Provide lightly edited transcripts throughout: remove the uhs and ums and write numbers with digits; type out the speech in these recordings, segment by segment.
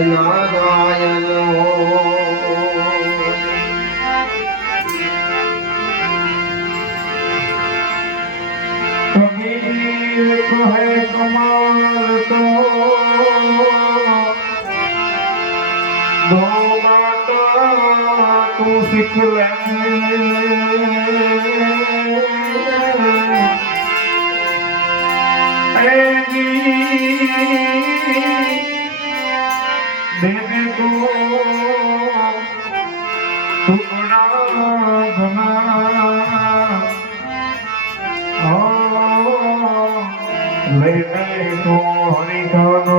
નારાયણ કબીર કહે કમાલ તો દો બાત તું શીખ લે देने को टुकड़ा बना लेने को हरिखाना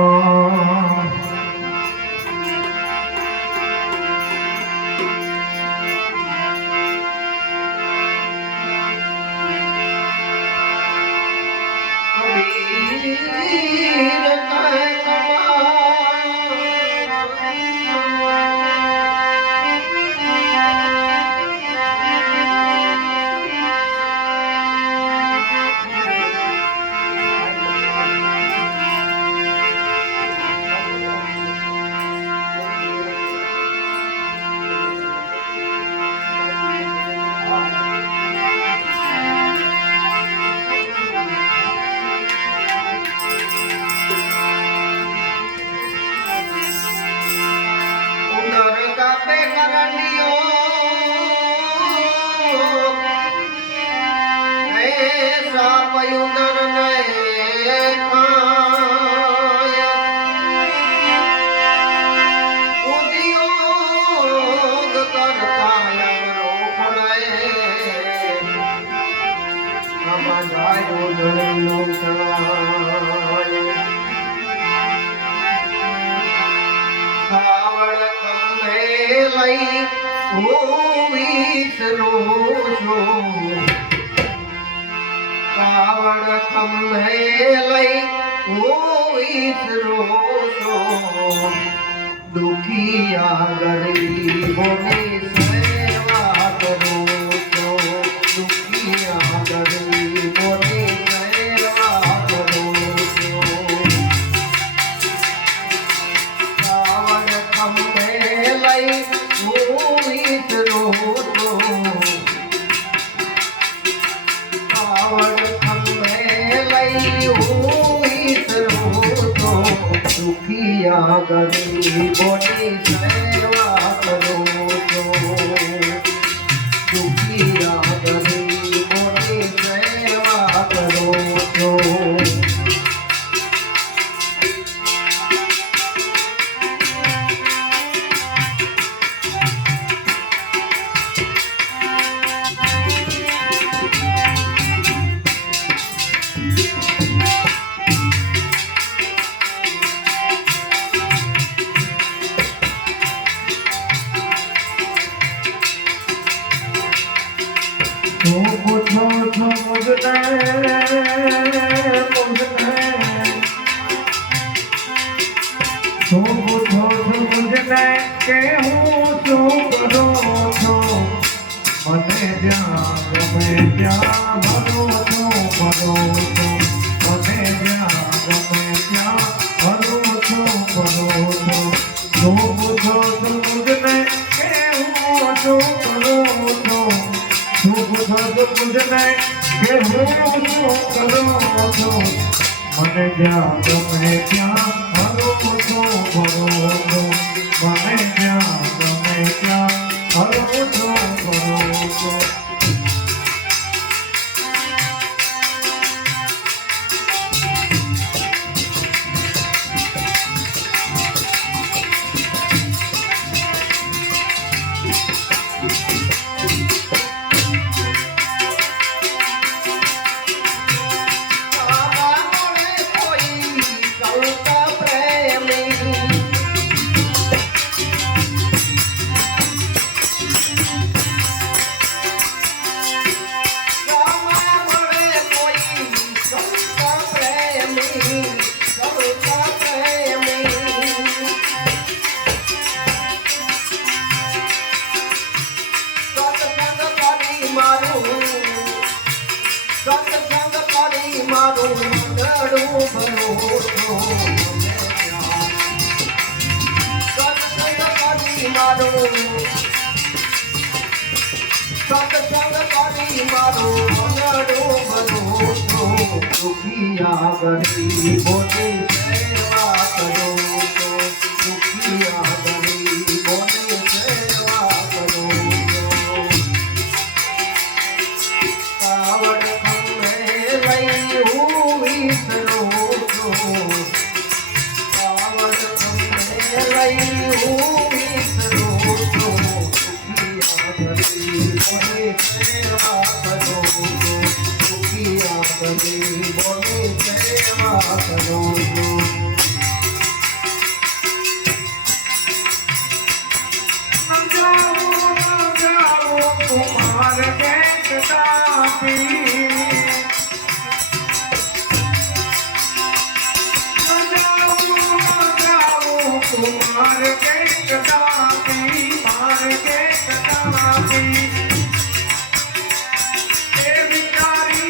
કાવડ ખંભે લઈ દુખિયા ગરીબોની સેવા કરું છું દુખિયા ગરીબોની સેવા કરું છું કાવડ ખંભે લઈ દુખિયા ગરીબોની સેવા કરું છું દુખિયા ગરીબોની સેવા કરું છું કે હું શું કરું છું મને જ્યાં ગમે ત્યાં ભરો છું મને જ્યાં ગમે ત્યાં ભરો છું તું પૂછો છો મુજને કે હું શું કરું છું તું પૂછો છો મુજને કે હું શું કરું છું મને જ્યાં ગમે ત્યાં ભરો છું મને જ્યાં ગમે ત્યાં ભરો છું કરી મારું મંગળું ભરોસો મને ત્યાં સત્સંગ કરી મારું મંગળું ભરોસો દુખિયા ગરીબોની સેવા કરો દુખિયા ગરીબોની સેવા કરો કાવડ ખંભે લઈ હું વિસરું છું કાવડ ખંભે લઈ હું વિસરું છું દુખિયા ગરીબોની સેવા કરો દુખિયા ગરીબોની સેવા કરો कुमार के कदापि कुमार के कदापि मार के कदापि विचारी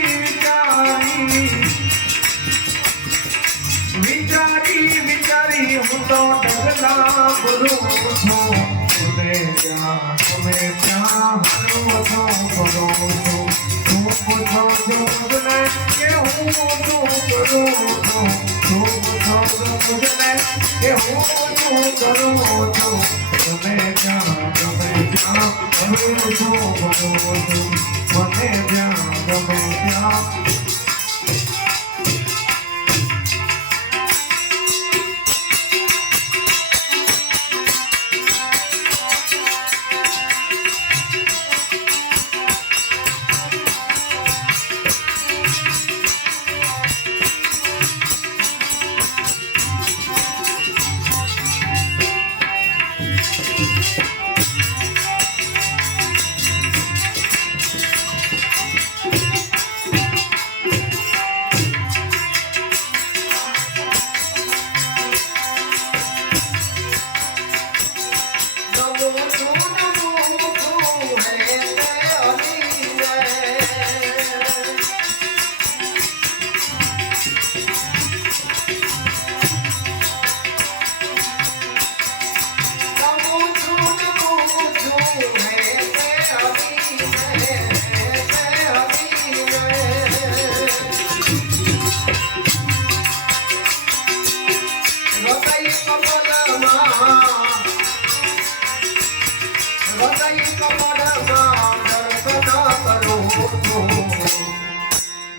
विचारी विचारी हूँ तो डगला गुरु तुम्हें क्या हरो तो करो तुम पूछो जो मुझने के हूँ तो करो तुम पूछो जो मुझने के हूँ तो करो तुम्हें क्या हरो तो करो तुम्हें क्या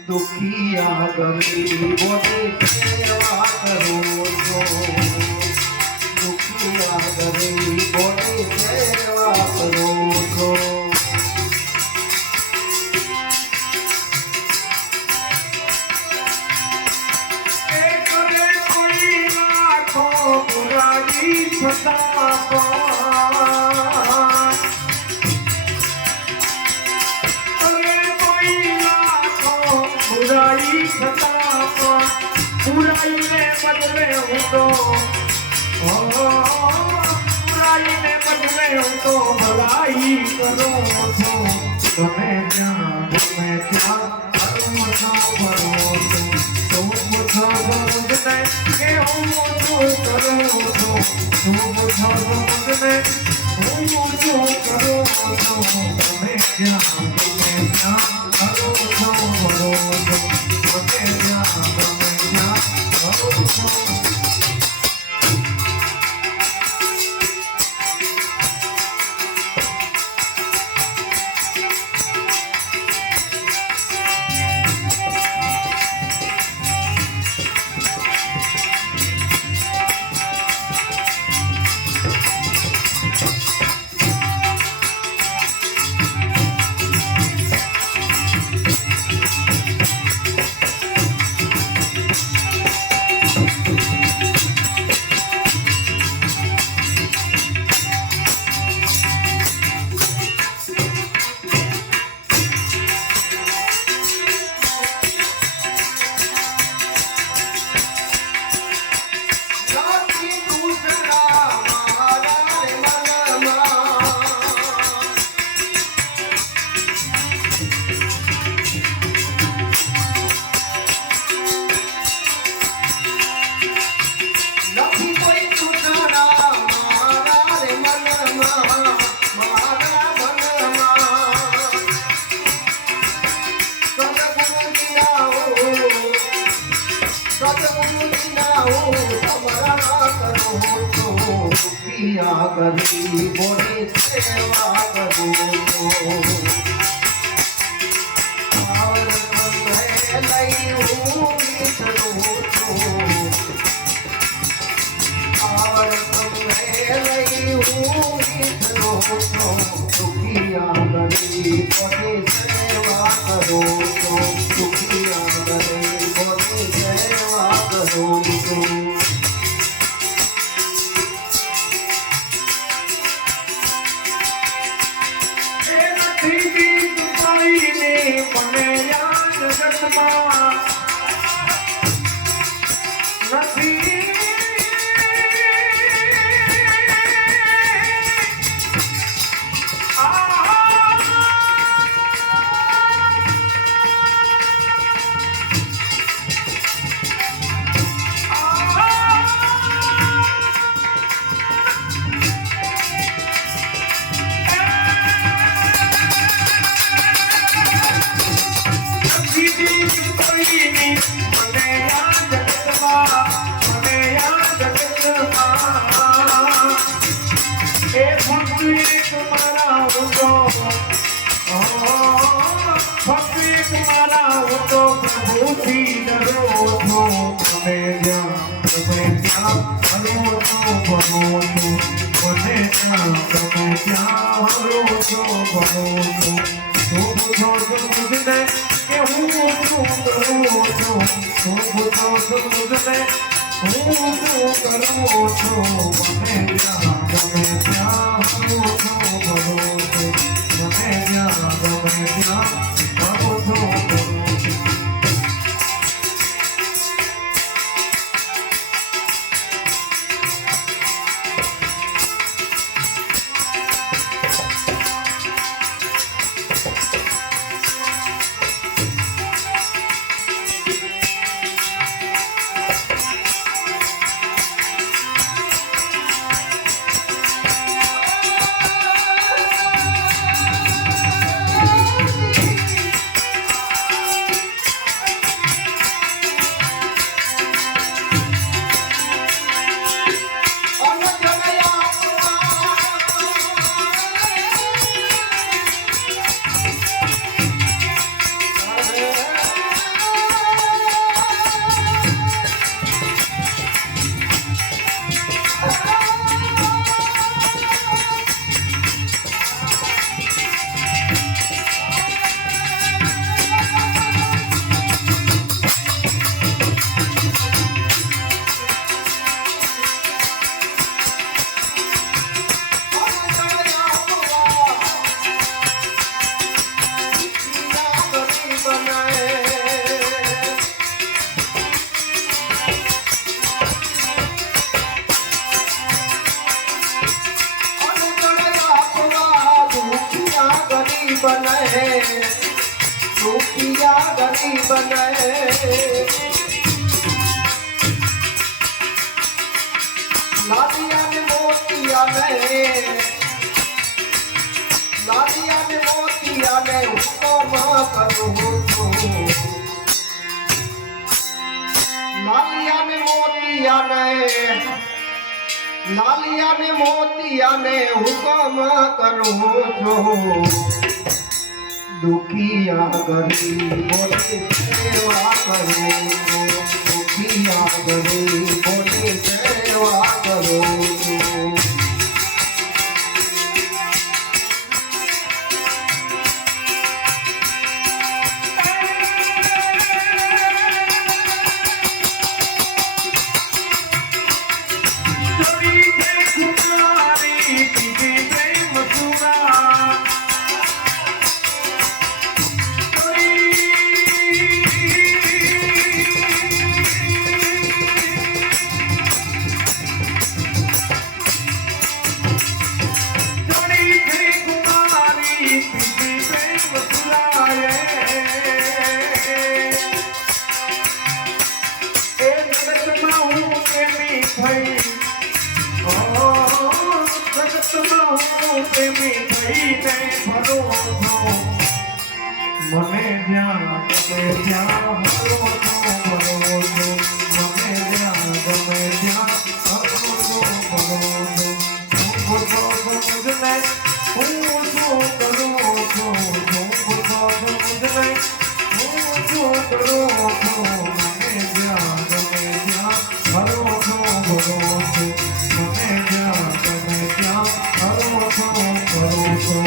दुखिया गरीबों सेवा करो दुखिया गरीबों सेवा करो कोई लाखों बुराई बुराई बुराई में बदले हूँ तो बुराई में बदले हूँ तो भलाई करो तुम्हें क्या करो तुम पूछो मुझने के हूँ तो करो तुम पूछो मुझने हूँ तो करो तुम्हें क्या करो ગરીબોની સેવા કરું લઈ હું વિસરું છું લઈ હું વિસરું છું દુખિયા ગરીબોની સેવા કરું છું દુખિયા ગરીબોની સેવા કરું છું મને યાદ જગતમાં નથી दुखिया गरीब लालिया ने मोतिया ने हुक्म करूँ लालिया ने मोतिया ने हुक्म करूँ दुखिया गरीबोनी सेवा करूँ दुखिया गरीबोनी सेवा करूँ મને જ્યાં ગમે ત્યાં હરો છો ભરો છો મને જ્યાં ગમે ત્યાં હરો છો ભરો છો પૂછો સમજને હું શું કરું છું પૂછો સમજને હું શું કરું છું મને જ્યાં ગમે ત્યાં હરો છો ભરો છો મને જ્યાં ગમે ત્યાં હરો છો ભરો છો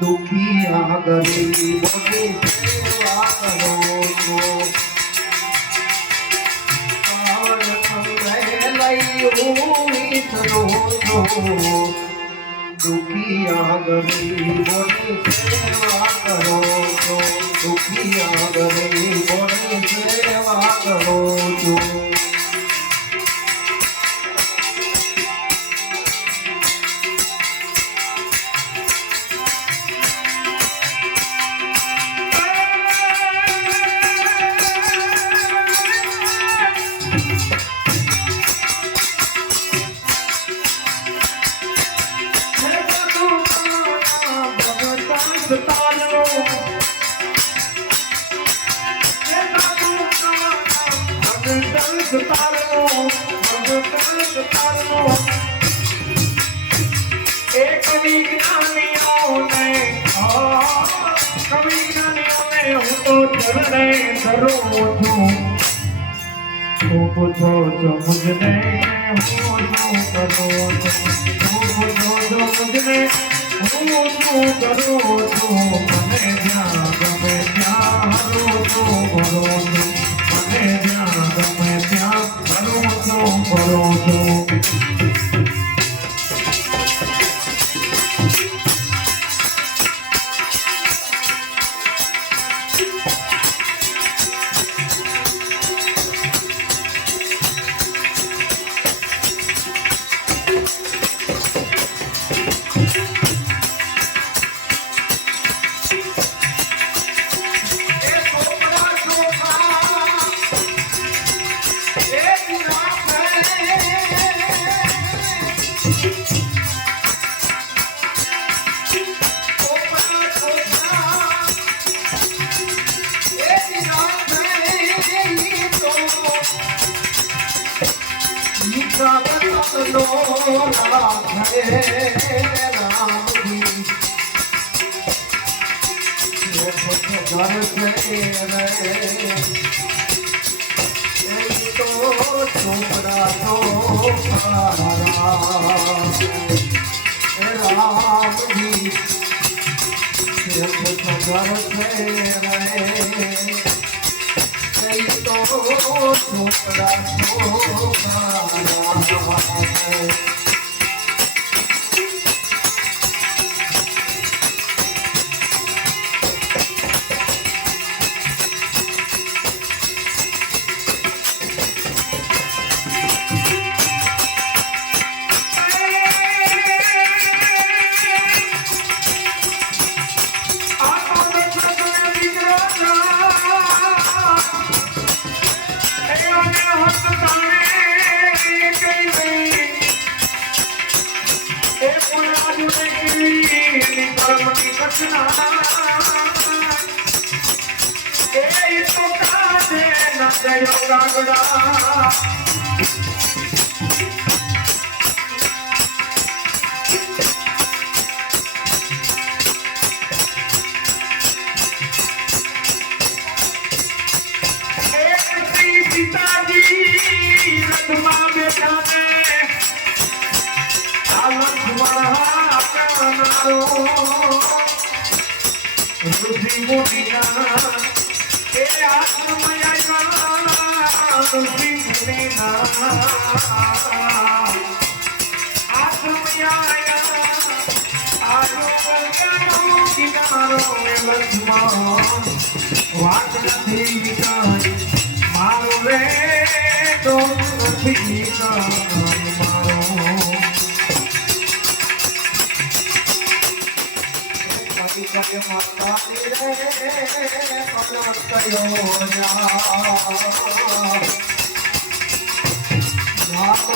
દુખિયા ગરીબોની સેવા કરો છો પાવન અંગે લઈ ઊંઘી થયો છો દુખિયા ગરીબોની સેવા કરો છો દુખિયા ગરીબોની સેવા કરો છો પૂછો છો મુજને હું શું કરું છું પૂછો છો મુજને હું શું કરું છું મને જ્યાં ગમે ત્યાં હરો છો ભરો છો મને જ્યાં ગમે ત્યાં હરો છો ભરો છો વાત નથી વિકાય મારો રે તો નથી વિકાય મારો કવિ માતા રે કમલવત કયો નામ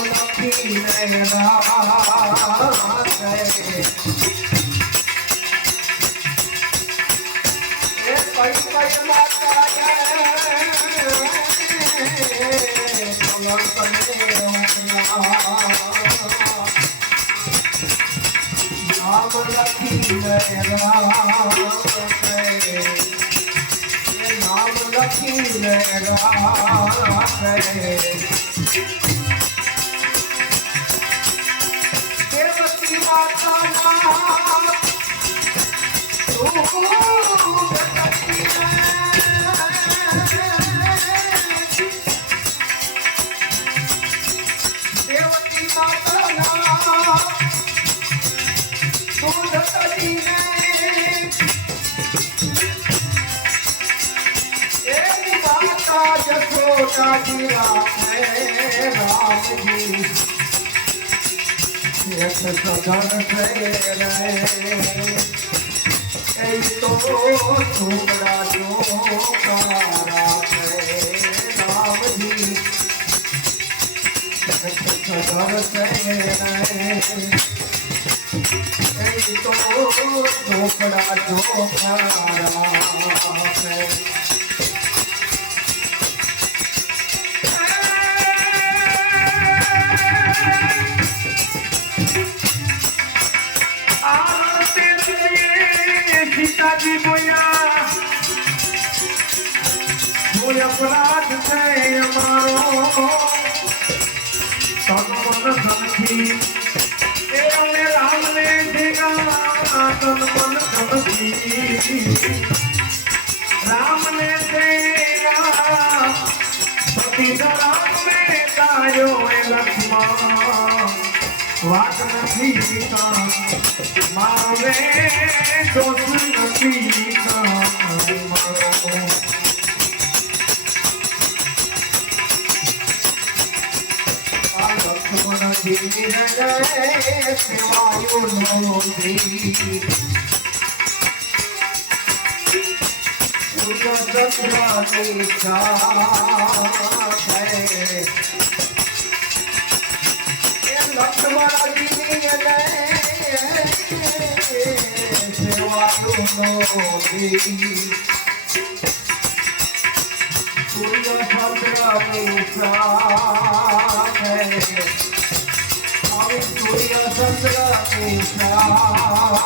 લખી રે દેવતી સીતાજી બોયા કોઈ અપરાધ છે અમારો તન મન ધનથી એ અમે રામને દેગા તન મન ધનથી રામને દેગા સતી રામ મેં તાર્યો એ લક્ષ્મણ વાત નથી વિકા મારો રે દોષ નથી મારો આ લક્ષ્મણ જીવી રે સેવાયો નો દેવી ઉજ્જવની ચાહે લક્ષ્મણજીની રે સેવાયો નો દેવી સૂર્ય ચંદ્રની ચાહે સૂર્ય ચંદ્રની ચાહે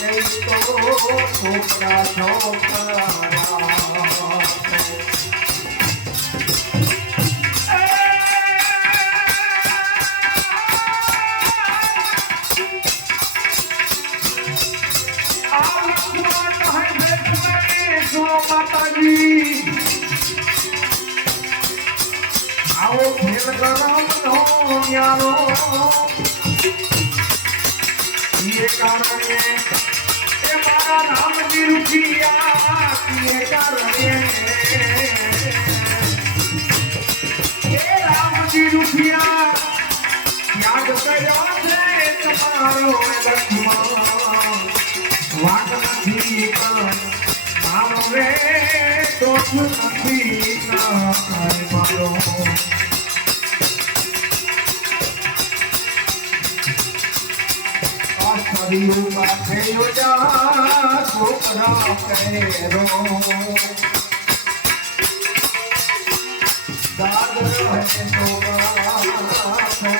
છોકરા છોકરા આવો ખેલ ગરમ નો ન્યારો ये कारणे ए मारा नाम की रुचिया ये कारणे ए राम की रुचिया याद કર્યો છે તમારો લક્ષ્મણ વાટ નથી પણ મારો રે દોષ નથી કાય મારો હરિયો માથે યોજા છોકરા પહેરો દાદ રહે તો માથે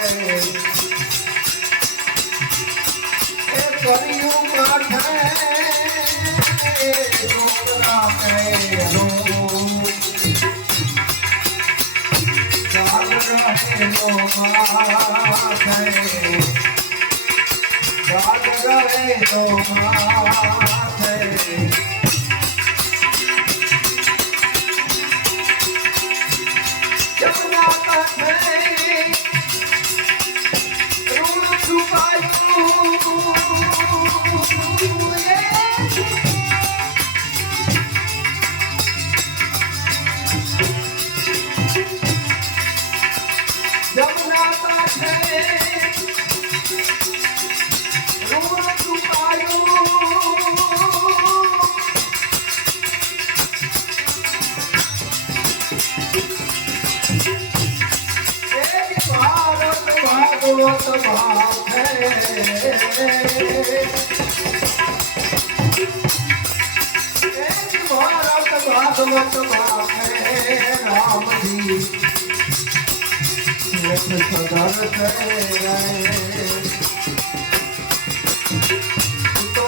એ હરિયો માથે છોકરા પહેરો દાદ રહે તો માથે God रहे तो माथे जमुना कांठे ऋण चुकायूं जमुना कांठे भागवत भाखे भारत भागवत भाखे राम जी सदर तो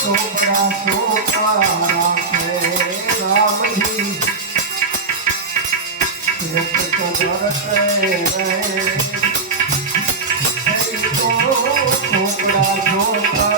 छोकरा छोकरा राखे राम जी सदर छोकरा छोकरा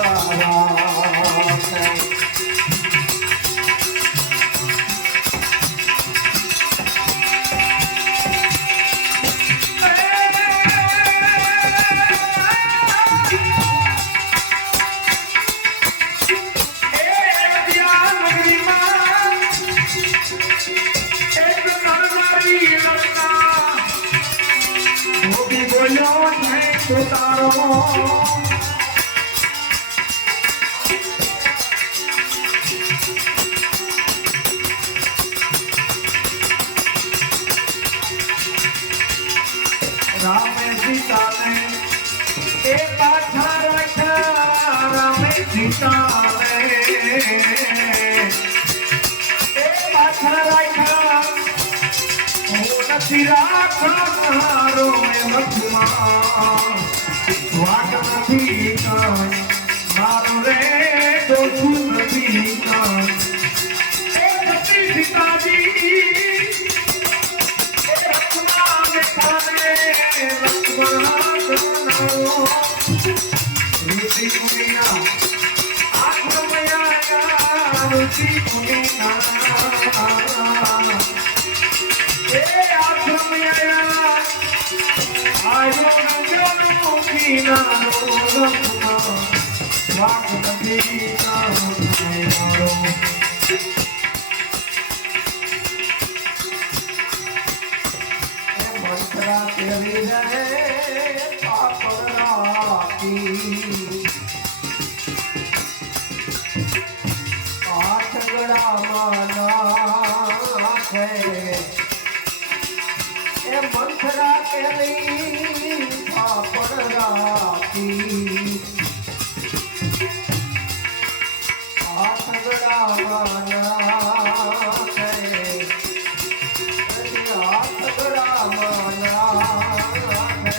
राम सीता ने एक पाछा रखा राम सीता ने एक पाछा रखा નથી રાખનારો લક્ષ્મણ વાટ નથી કાંઈ મારું રે દોષું નથી કાંઈ એ સતી સીતાજી એ લક્ષ્મણ બેઠાને લક્ષ્મણ ઋષિ મુનિના આશ્રમયા ઋષિ મુનિના મંત્રા તેરી રહે આઠગડામાં નાખે એ મંત્રા તેરી પાપડ રાખી આઠગડામાં નાખે આઠગડામાં નાખે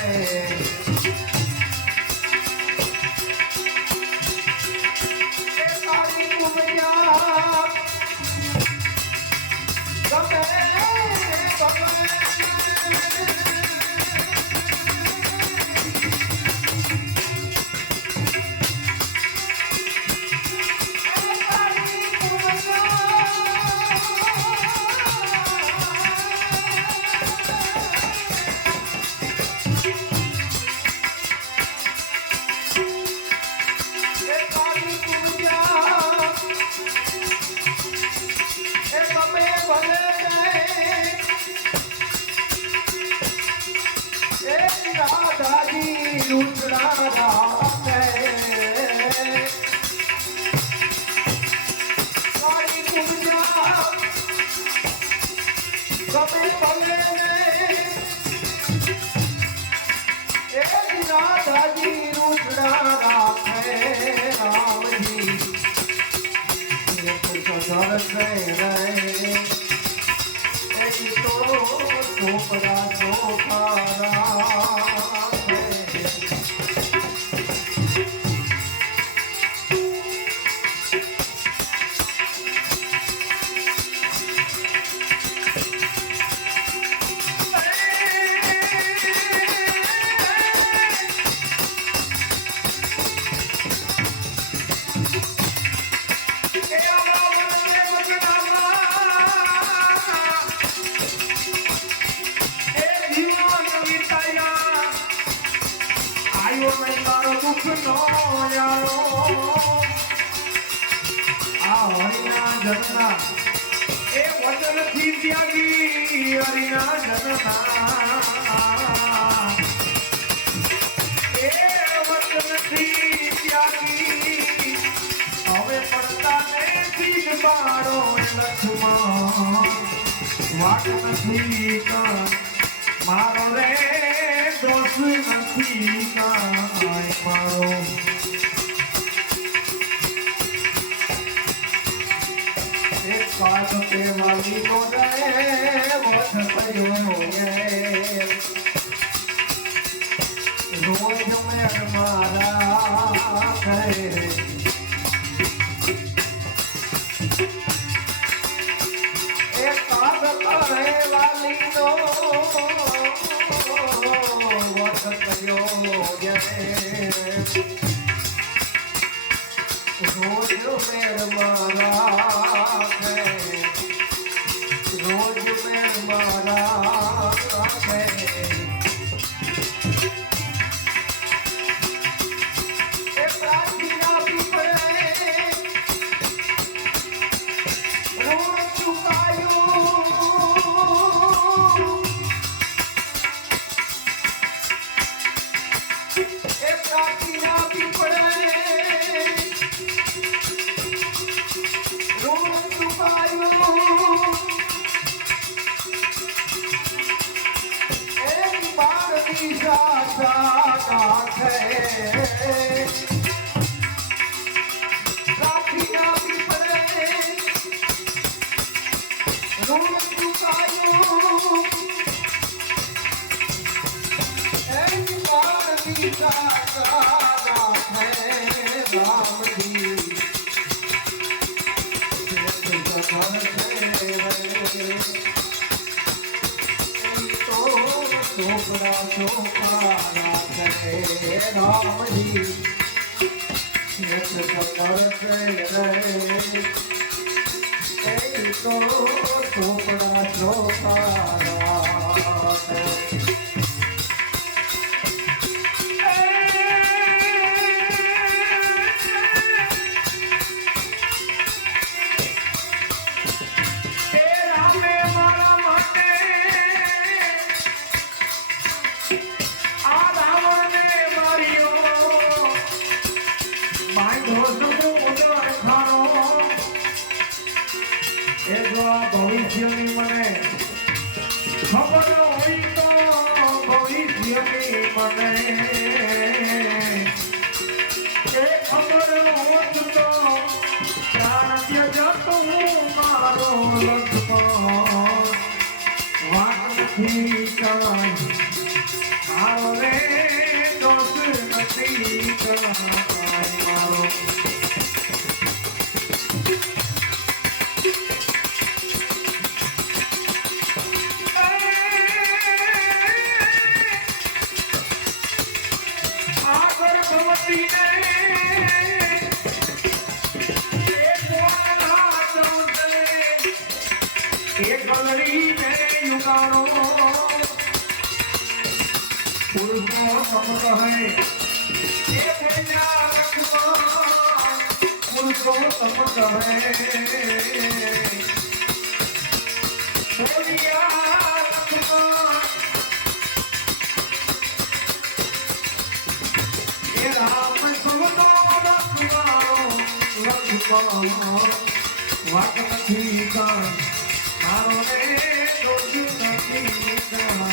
રૂચડા રાખે કાળી કુંજા ગમે ભલે એ રાધાજી રૂચડા રાખે રામજી ધરસે રે તો ચોપડા ચોખારા જનના એ વચન થી ત્યાગી હરિના જનના એ વચન થી ત્યાગી હવે પડતા ને ચીજ મારો લક્ષ્મણ વાટ નથી મારો રે દોષ નથી કાંઈ મારો પાઠ પેવાલી નો રે વધ થયો રોજ મેર મારા કહે એ પાઠ પેવાલી નો વધ થયો રોજ મેર મારા રોજ મેર મારા એ પ્રાચીના પીપળે રોજ ચુકાયું એ પ્રાચીના પીપળે ચોપડા ચોપારા કરે રામજી તો ચોપડા ચોપારા ભવિષ્યની મને ખબર હોય તો ભવિષ્યની મને એ ખબર હોત તો પ્રાણ જતો મારો લક્ષ્મણ વાત નથી કાંઈ મારો રે દોષ નથી કાંઈ મારો એ રામ સૌનો રખવાળો લખવાનો વાત નથી કાં મારો રે દોષ નથી કાં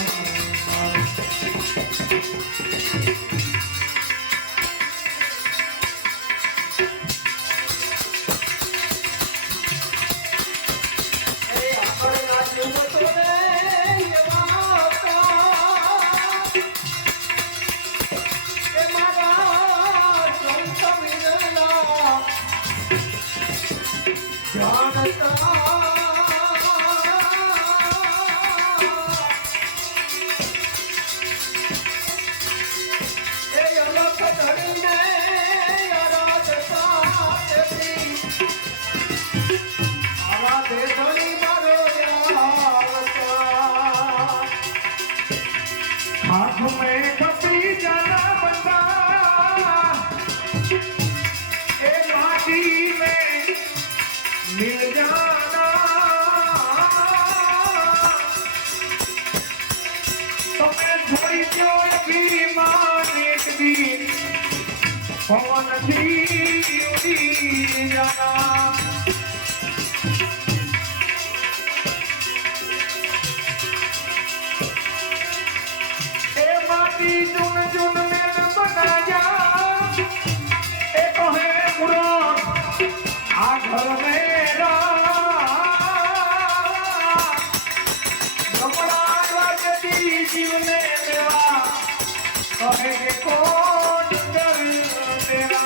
हाथ में कपी जाना बंदा ए माटी में मिल जाना तो मैं थोड़ी जो लगी मान एक दिन पवन थी उड़ी जाना चुन चुन में बनाया एक है बुरा आ घर मेरा कपड़ा जदी जीवने देवा कहे के कौन कर तेरा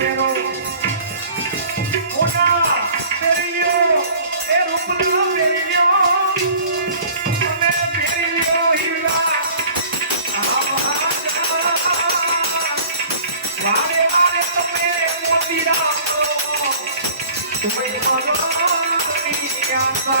pero una perillo es una perillo me perillo hila vale vale to mere motira tu me mano ni asa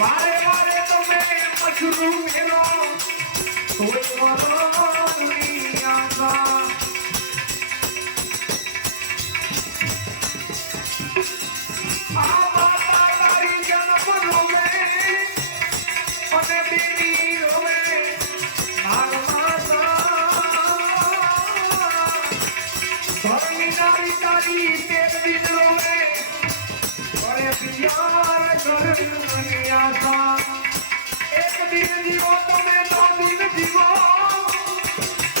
मारे मारे तो मैं मशरूम मेरा कोई मरो दुनिया का आवाज़ तारी जन्म रोवे अने बीनी रोवे नाग माता धरनी नारी तारी तेल दिन रोवे अरे प्यार कर आशा एक दिन जीवो तुम्हें 2 दिन जीवो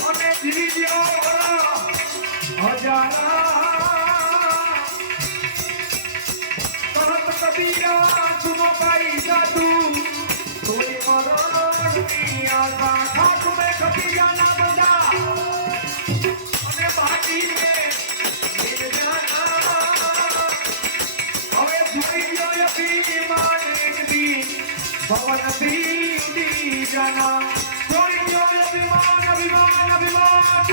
अने जीव्यो हजारा कहत कबीरा सुनो भाई जादू कोई मरण की आशा खाक में खपी जाना बंदा अने माटी में गिर जाना हवे धोई गयो अभिमान एक दिन पवन थी जाना थोड़ी अभिमान अभिमान अभिमान